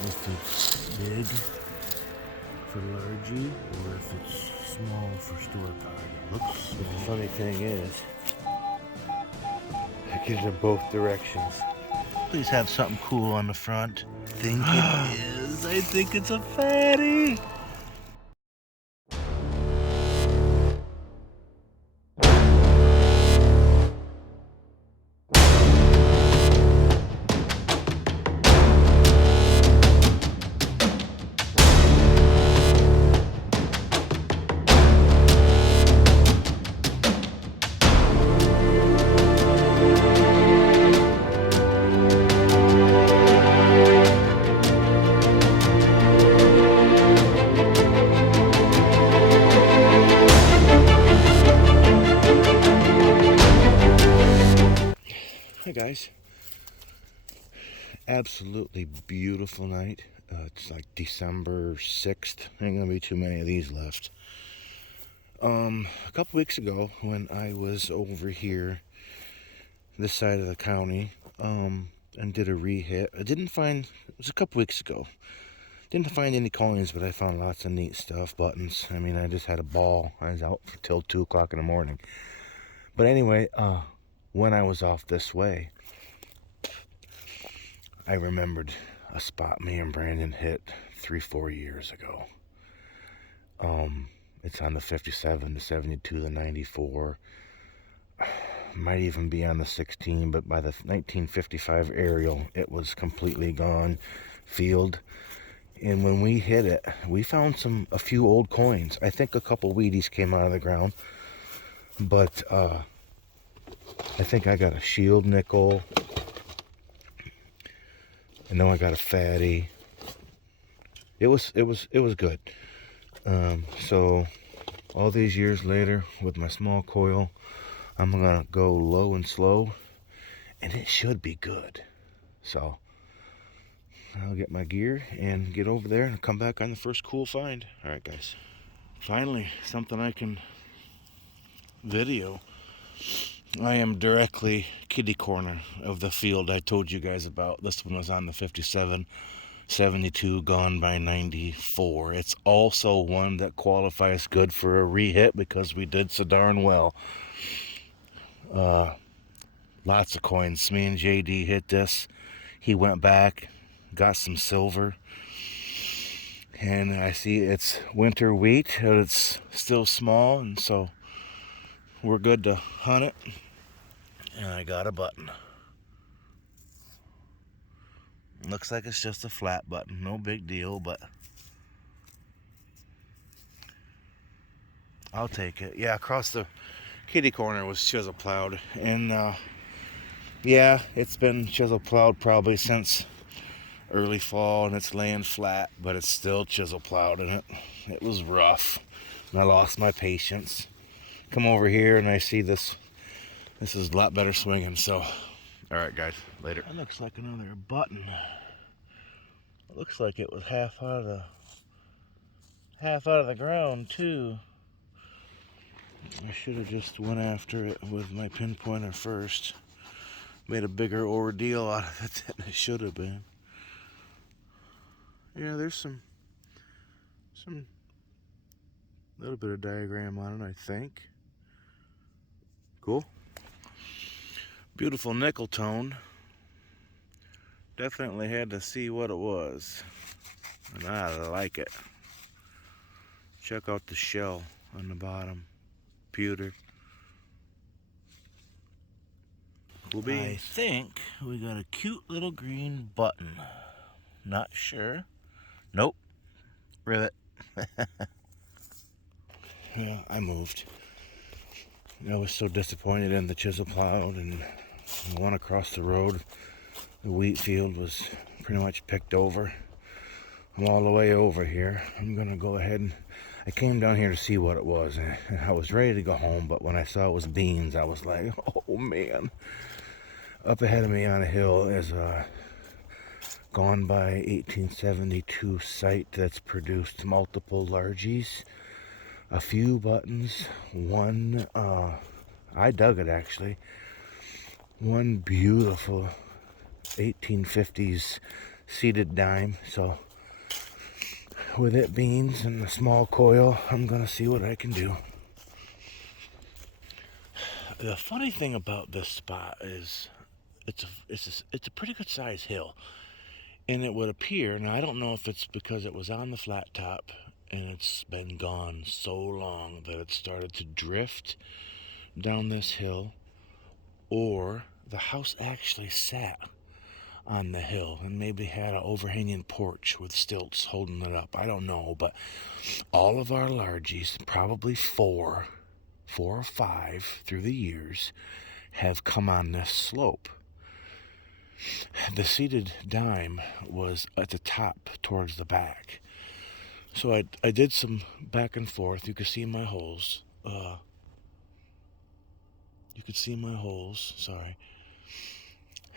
if it's big for largy or if it's small for store card. The funny thing is, I get it in both directions. Please have something cool on the front. I think it is. I think it's a fatty. Hi guys, absolutely beautiful night. It's like December 6th. There ain't gonna be too many of these left. A couple weeks ago when I was over here, this side of the county, and did a rehit, it was a couple weeks ago. Didn't find any coins, but I found lots of neat stuff, buttons. I mean, I just had a ball. I was out till 2 o'clock in the morning. But anyway, when I was off this way, I remembered a spot me and Brandon hit 3-4 years ago. It's on the 57, the 72, the 94. Might even be on the 16, but by the 1955 aerial, it was completely gone. Field. And when we hit it, we found a few old coins. I think a couple Wheaties came out of the ground. But I think I got a shield nickel. I know I got a fatty. It was good. So all these years later, with my small coil, I'm gonna go low and slow, and it should be good. So I'll get my gear and get over there and come back on the first cool find. All right, guys. Finally, something I can video. I am directly kitty corner of the field I told you guys about. This one was on the 57, 72, gone by 94. It's also one that qualifies good for a rehit because we did so darn well. Lots of coins. Me and JD hit this. He went back, got some silver. And I see it's winter wheat, but it's still small, and so we're good to hunt it. And I got a button. Looks like it's just a flat button. No big deal, but I'll take it. Yeah, across the kitty corner was chisel plowed. And yeah, it's been chisel plowed probably since early fall, and it's laying flat, but it's still chisel plowed, and it was rough. And I lost my patience. Come over here and I see this. This is a lot better swinging, so. Alright guys, later. That looks like another button. It looks like it was half out of the ground too. I should have just went after it with my pinpointer first. Made a bigger ordeal out of it than it should have been. Yeah, there's some little bit of diagram on it, I think. Cool. Beautiful nickel tone. Definitely had to see what it was. And I like it. Check out the shell on the bottom. Pewter. Cool beans. I think we got a cute little green button. Not sure. Nope. Rivet. Yeah, I moved. I was so disappointed in the chisel plowed, and the one across the road, the wheat field, was pretty much picked over. I'm all the way over here. I'm gonna go ahead and I came down here to see what it was, and I was ready to go home, but when I saw it was beans, I was like, oh man. Up ahead of me on a hill is a gone by 1872 site that's produced multiple largies, a few buttons, one, I dug it actually, one beautiful 1850s seated dime. So with it beans and the small coil, I'm gonna see what I can do. The funny thing about this spot is it's a pretty good size hill, and it would appear, now I don't know if it's because it was on the flat top and it's been gone so long that it started to drift down this hill, or the house actually sat on the hill and maybe had an overhanging porch with stilts holding it up. I don't know, but all of our largies, probably four or five through the years, have come on this slope. The seated dime was at the top towards the back. So I did some back and forth. You could see my holes. Sorry.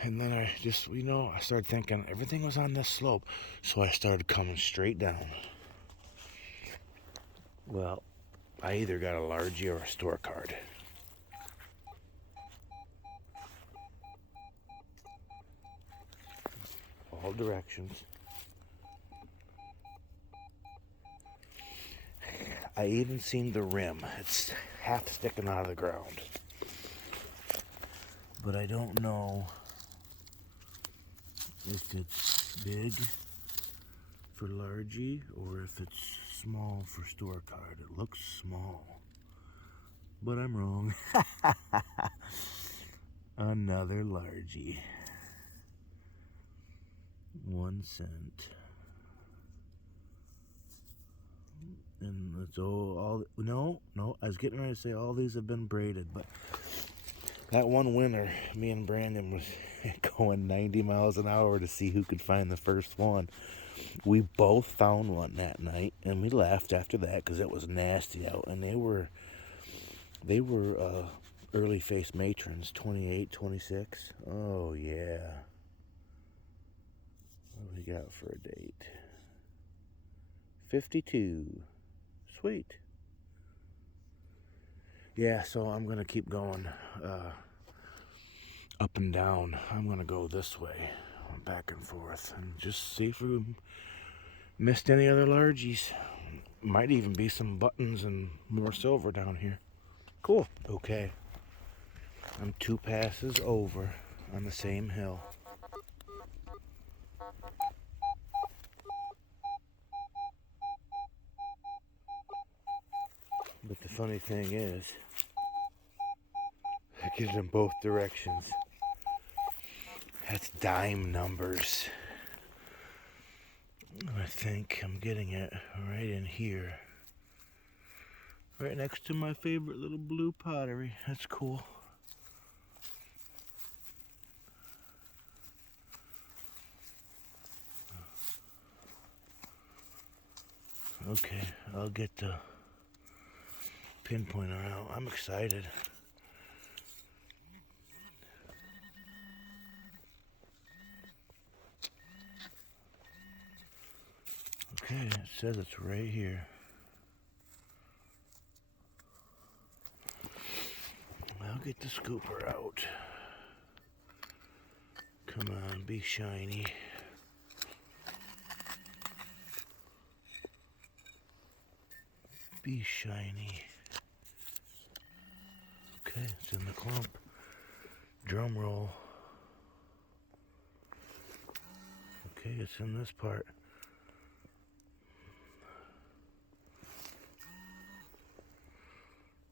And then I just, I started thinking everything was on this slope. So I started coming straight down. Well, I either got a largie or a store card. All directions. I even seen the rim. It's half sticking out of the ground. But I don't know if it's big for largie or if it's small for store card. It looks small, but I'm wrong. Another largie. 1 cent. And it's all no, I was getting ready to say all these have been braided, but that one winter, me and Brandon was going 90 miles an hour to see who could find the first one. We both found one that night, and we laughed after that because it was nasty out, and they were early face matrons, 28, 26. Oh yeah. What do we got for a date? 52. Sweet. Yeah, so I'm gonna keep going up and down. I'm gonna go this way, back and forth, and just see if we missed any other largies. Might even be some buttons and more silver down here. Cool. Okay. I'm 2 passes over on the same hill. But the funny thing is, I get it in both directions. That's dime numbers. I think I'm getting it right in here. Right next to my favorite little blue pottery. That's cool. Okay, I'll get the pinpointer out. I'm excited. Okay, it says it's right here. I'll get the scooper out. Come on, be shiny. Be shiny. Okay, it's in the clump. Drum roll. Okay, it's in this part.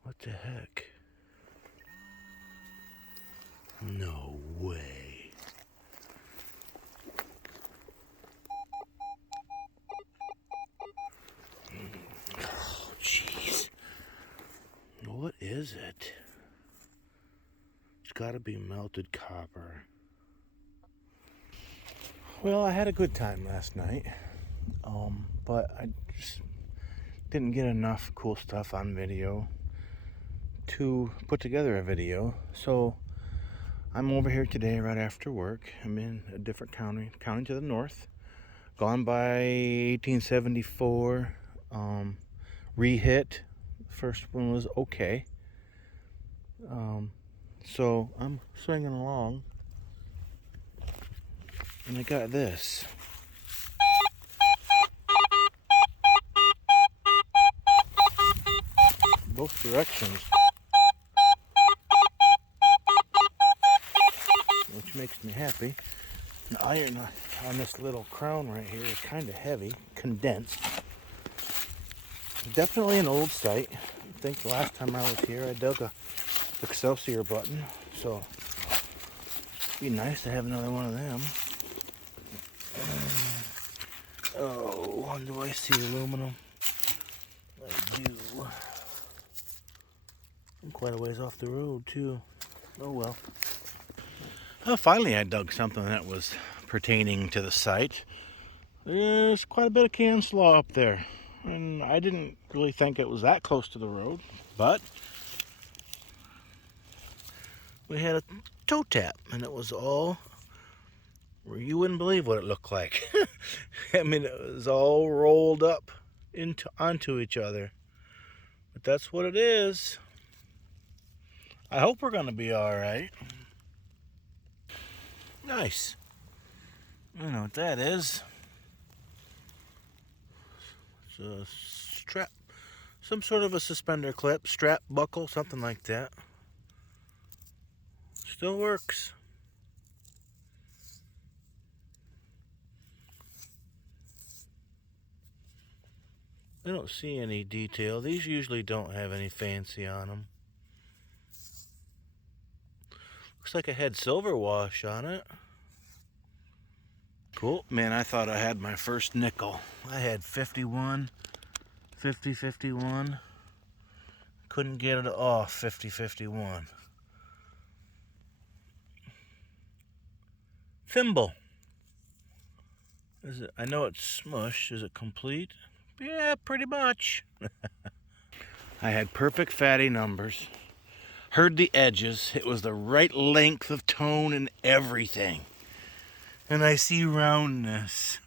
What the heck? No way. Oh, jeez. What is it? It's got to be melted copper. Well, I had a good time last night, but I just didn't get enough cool stuff on video to put together a video. So I'm over here today right after work. I'm in a different county to the north. Gone by 1874. Rehit. First one was okay. So I'm swinging along, and I got this. directions, which makes me happy. The iron on this little crown right here is kind of heavy, condensed. Definitely an old site. I think the last time I was here I dug a Excelsior button, so it'd be nice to have another one of them. Oh, do I see aluminum? I do. I'm quite a ways off the road too. Oh well. Well, finally I dug something that was pertaining to the site. There's quite a bit of can slaw up there, and I didn't really think it was that close to the road, but we had a toe tap, and it was all, you wouldn't believe what it looked like. I mean, it was all rolled up onto each other, but that's what it is. I hope we're gonna be all right. Nice. I know what that is. It's a strap, some sort of a suspender clip, strap, buckle, something like that. Still works. I don't see any detail. These usually don't have any fancy on them. Looks like it had silver wash on it. Cool. Man, I thought I had my first nickel. I had 51, 50, 51. Couldn't get it off 50, 51. Thimble. Is it? I know it's smushed. Is it complete? Yeah, pretty much. I had perfect fatty numbers. Heard the edges. It was the right length of tone and everything. And I see roundness.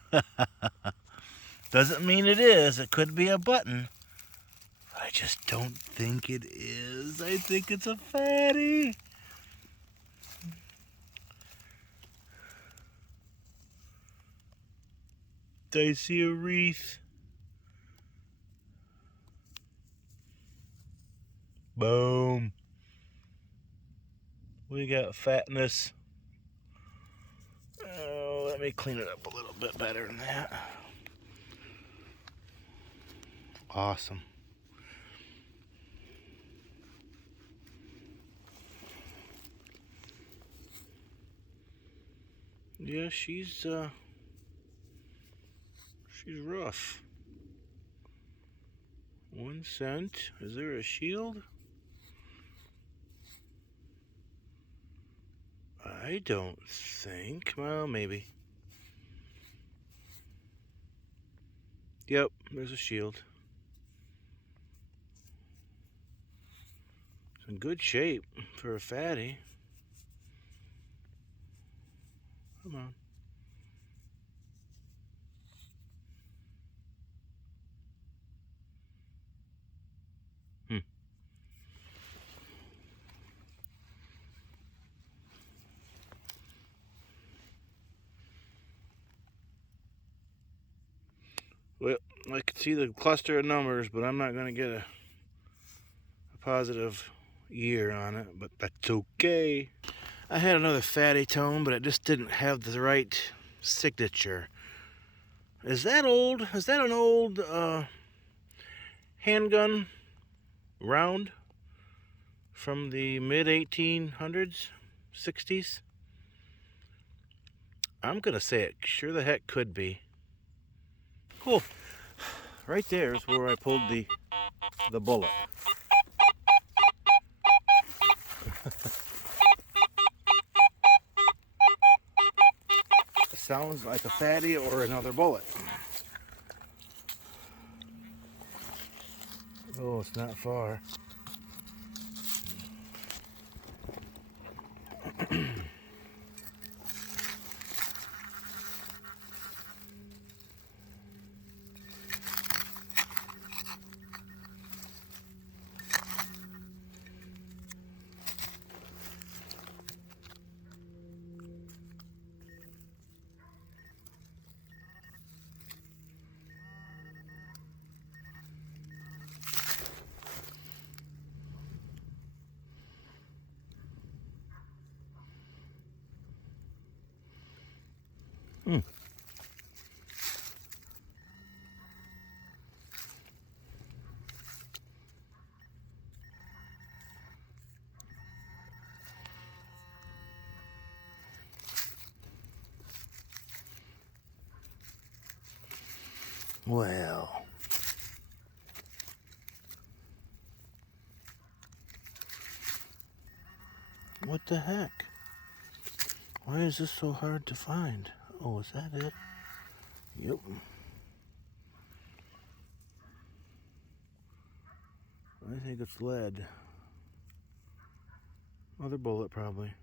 Doesn't mean it is. It could be a button. I just don't think it is. I think it's a fatty. I see a wreath. Boom. We got fatness. Oh, let me clean it up a little bit better than that. Awesome. Yeah, she's rough. 1 cent. Is there a shield? I don't think. Well, maybe. Yep, there's a shield. It's in good shape for a fatty. Come on. Well, I can see the cluster of numbers, but I'm not going to get a positive year on it, but that's okay. I had another fatty tone, but it just didn't have the right signature. Is that old? Is that an old handgun round from the mid 1800s, 60s? I'm going to say it sure the heck could be. Cool. Right there is where I pulled the bullet. Sounds like a fatty or another bullet. Oh, it's not far. Hmm. Well, what the heck? Why is this so hard to find? Oh, is that it? Yep. I think it's lead. Another bullet, probably.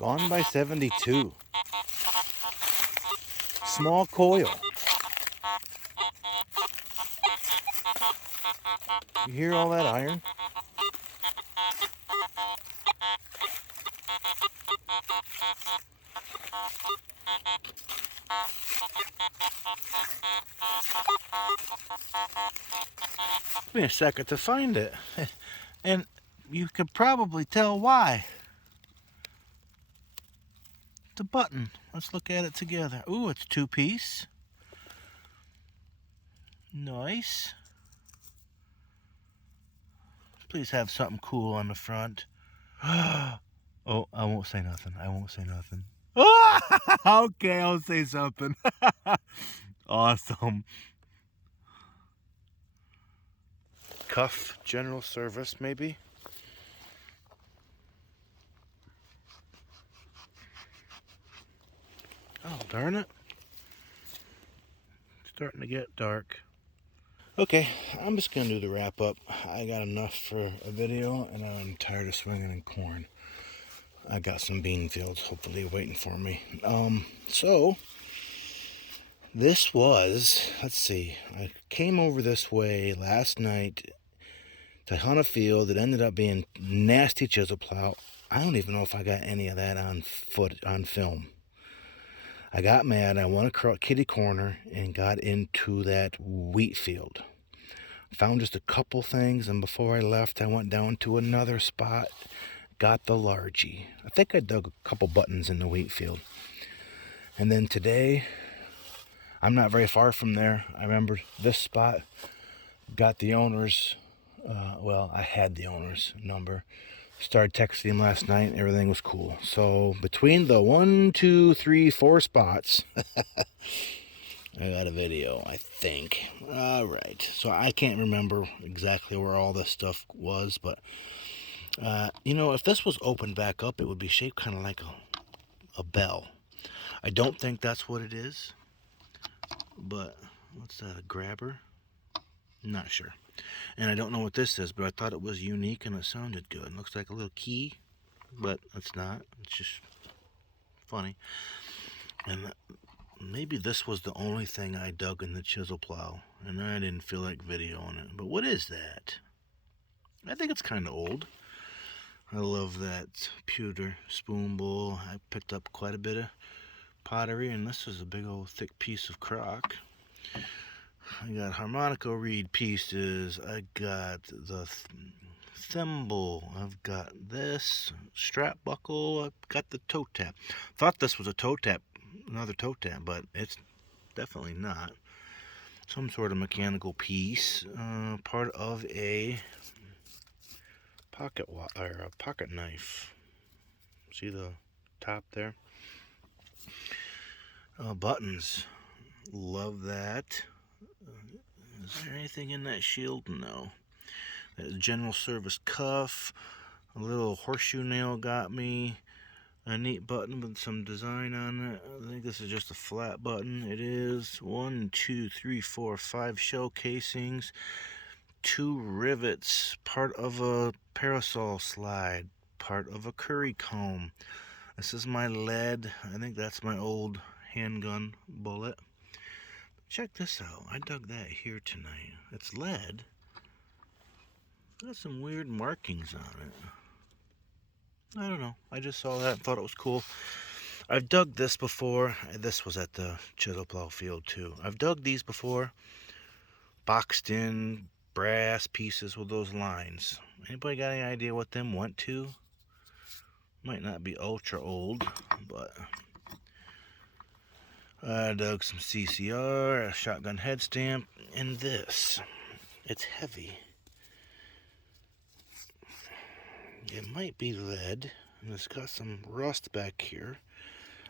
Gone by 72. Small coil. You hear all that iron? Took me a second to find it. And you can probably tell why. The button. Let's look at it together. Ooh, it's two-piece. Nice. Please have something cool on the front. Oh, I won't say nothing. I won't say nothing. Okay, I'll say something. Awesome. Cuff general service, maybe? Oh, darn it. It's starting to get dark. Okay, I'm just going to do the wrap up. I got enough for a video, and I'm tired of swinging in corn. I got some bean fields hopefully waiting for me. So this was, let's see, I came over this way last night to hunt a field that ended up being nasty chisel plow. I don't even know if I got any of that on film. I got mad. I went across kitty corner and got into that wheat field. Found just a couple things, and before I left, I went down to another spot. Got the largie. I think I dug a couple buttons in the wheat field. And then today, I'm not very far from there. I remember this spot. Got the owner's, well, I had the owner's number. Started texting him last night. Everything was cool. So between the 1, 2, 3, 4 spots, I got a video, I think. All right. So I can't remember exactly where all this stuff was, but you know, if this was opened back up, it would be shaped kind of like a bell. I don't think that's what it is, but what's that, a grabber? Not sure. And I don't know what this is, but I thought it was unique and it sounded good. It looks like a little key, but it's not. It's just funny. And maybe this was the only thing I dug in the chisel plow, and I didn't feel like videoing it. But what is that? I think it's kind of old. I love that pewter spoon bowl. I picked up quite a bit of pottery, and this is a big old thick piece of crock. I got harmonica reed pieces. I got the thimble. I've got this strap buckle. I've got the toe tap. Thought this was a toe tap, another toe tap, but it's definitely not. Some sort of mechanical piece, part of a pocket knife. See the top there? Buttons. Love that. Is there anything in that shield? No. That general service cuff. A little horseshoe nail got me. A neat button with some design on it. I think this is just a flat button. It is 1, 2, 3, 4, 5 shell casings. 2 rivets. Part of a parasol slide. Part of a curry comb. This is my lead. I think that's my old handgun bullet. Check this out. I dug that here tonight. It's lead. Got some weird markings on it. I don't know. I just saw that and thought it was cool. I've dug this before. This was at the chisel plow field too. I've dug these before. Boxed in brass pieces with those lines. Anybody got any idea what them went to? Might not be ultra old, but I dug some CCR, a shotgun head stamp, and this. It's heavy. It might be lead, and it's got some rust back here.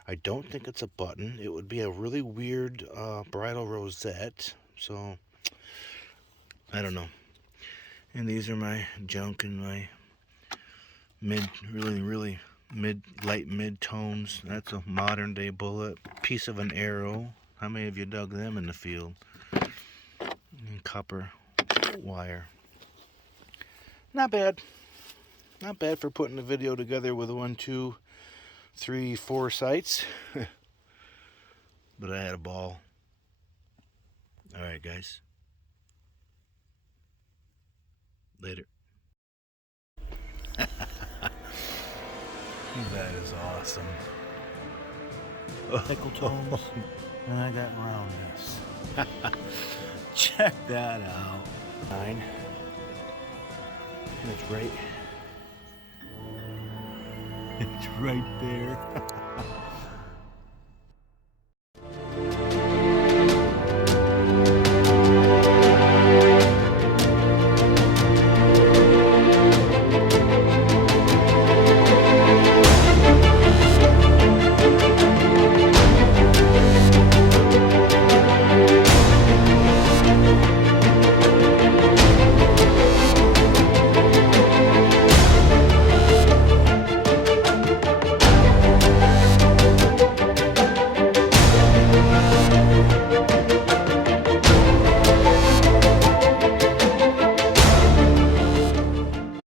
I don't think it's a button. It would be a really weird bridal rosette, so I don't know. And these are my junk and my really light mid tones. That's a modern day bullet. Piece of an arrow. How many of you dug them in the field? And copper wire. Not bad. Not bad for putting a video together with 1, 2, 3, 4 sites. But I had a ball. Alright guys. Later. That is awesome. Pickle tones. And I got roundness. Check that out. 9. It's right. It's right there.